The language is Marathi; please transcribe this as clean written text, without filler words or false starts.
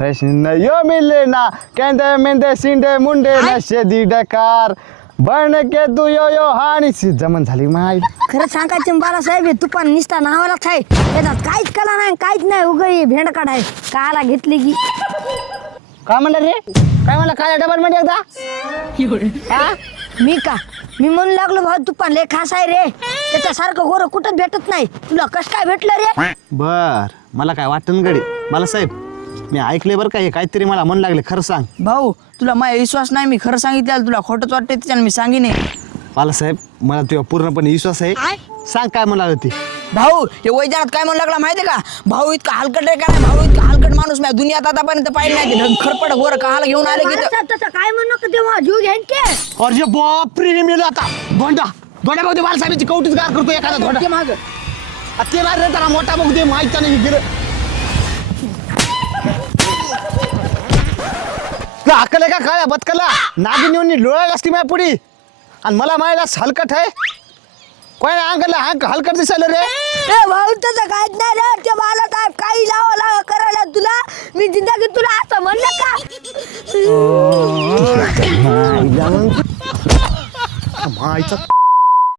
फैशन यो मिले ना कहते मेंदे सिंडे मुंडे नशे दी डकार बन के तू यो यो हानी सी जमन झाली माय. खरं सांगायचं बाळासाहेब हे तुपान निसता नावालाच आहे त्याच्यात काहीच कला नाही काहीच नाही उगई भेंड काढाय काला घेतली की. काय म्हणलं रे काय म्हणलं काय डबल मध्ये एकदा हा? मी म्हणू लागलो भाऊ तुपान लय खास आहे रे त्याच्यासारखं गोरं कुठं भेटत नाही तुला कसं काय भेटलं रे. बर मला काय वाटतं गडी मला साहेब मी ऐकले बरं का हे काहीतरी मला मन लागले खरं सांग. भाऊ तुला माझा विश्वास नाही मी खरं सांगितलं तुला खोटंच वाटतं त्याच्यानं मी सांगिने. बालासाहेब मला तुझ्या पूर्णपणे विश्वास आहे सांग काय म्हणाल ती. भाऊ हे वैजारात काय म्हणू लागला माहितीये का भाऊ इतका हलकट आहे का नाही भाऊ इतका हलकट माणूस मी दुनियात आतापर्यंत पाहिलं नाही ते खरपट गोर काहाला घेऊन आले की तसं काय म्हणू नका तेव्हा जीव घेईन की. अरे बापरे मेला आता धोंडा धोंड्या बघते बालासाहेबांची कौटीच गार करतो एखादा धोंडा माग ते मार रे त्याला मोठा बघते माहिती नाही गेलं अक्कल आहे का काळ्या बतकला नागिन येऊन लोळायला असती माझ्या पुढी आणि मला मायला हलकट आहे कोण अंगला हलकट दिसायला रे. ए भाऊ तसं काहीच नाही रे ते बाळासाहेब काही लावा करायला तुला मी जिंदगी तुला असं म्हणलं का. मायचा